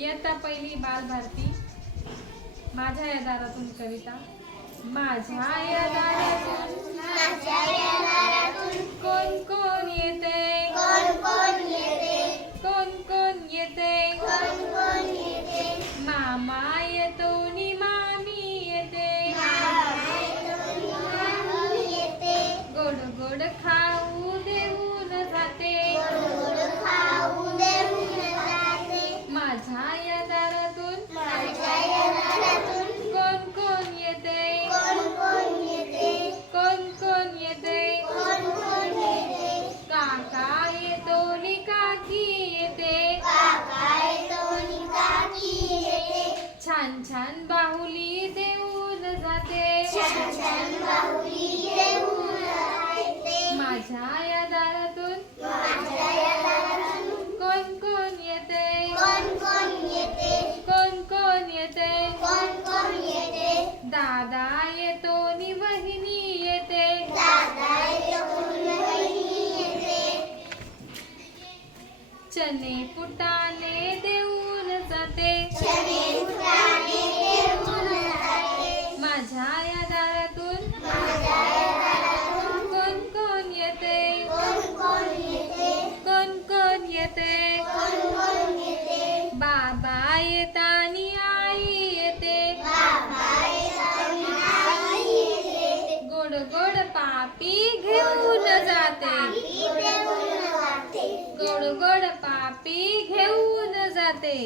इयत्ता पहिली बालभारती. माझ्या या दारातून कविता. माझ्या या दारातून. कोण कोण येते? कोण कोण येते? मामा येतो नि मामी येते. गोड गोड खाऊ छान छान बाहुली देऊन जाते. माझ्या या दारातून कोण कोण येते? कोण कोण येते? दादा येतो नि वहिनी येते. चने फुटाणे येतानी आई येते. गोड गोड पापी घेऊन जाते. गोड गोड पापी घेऊन जाते.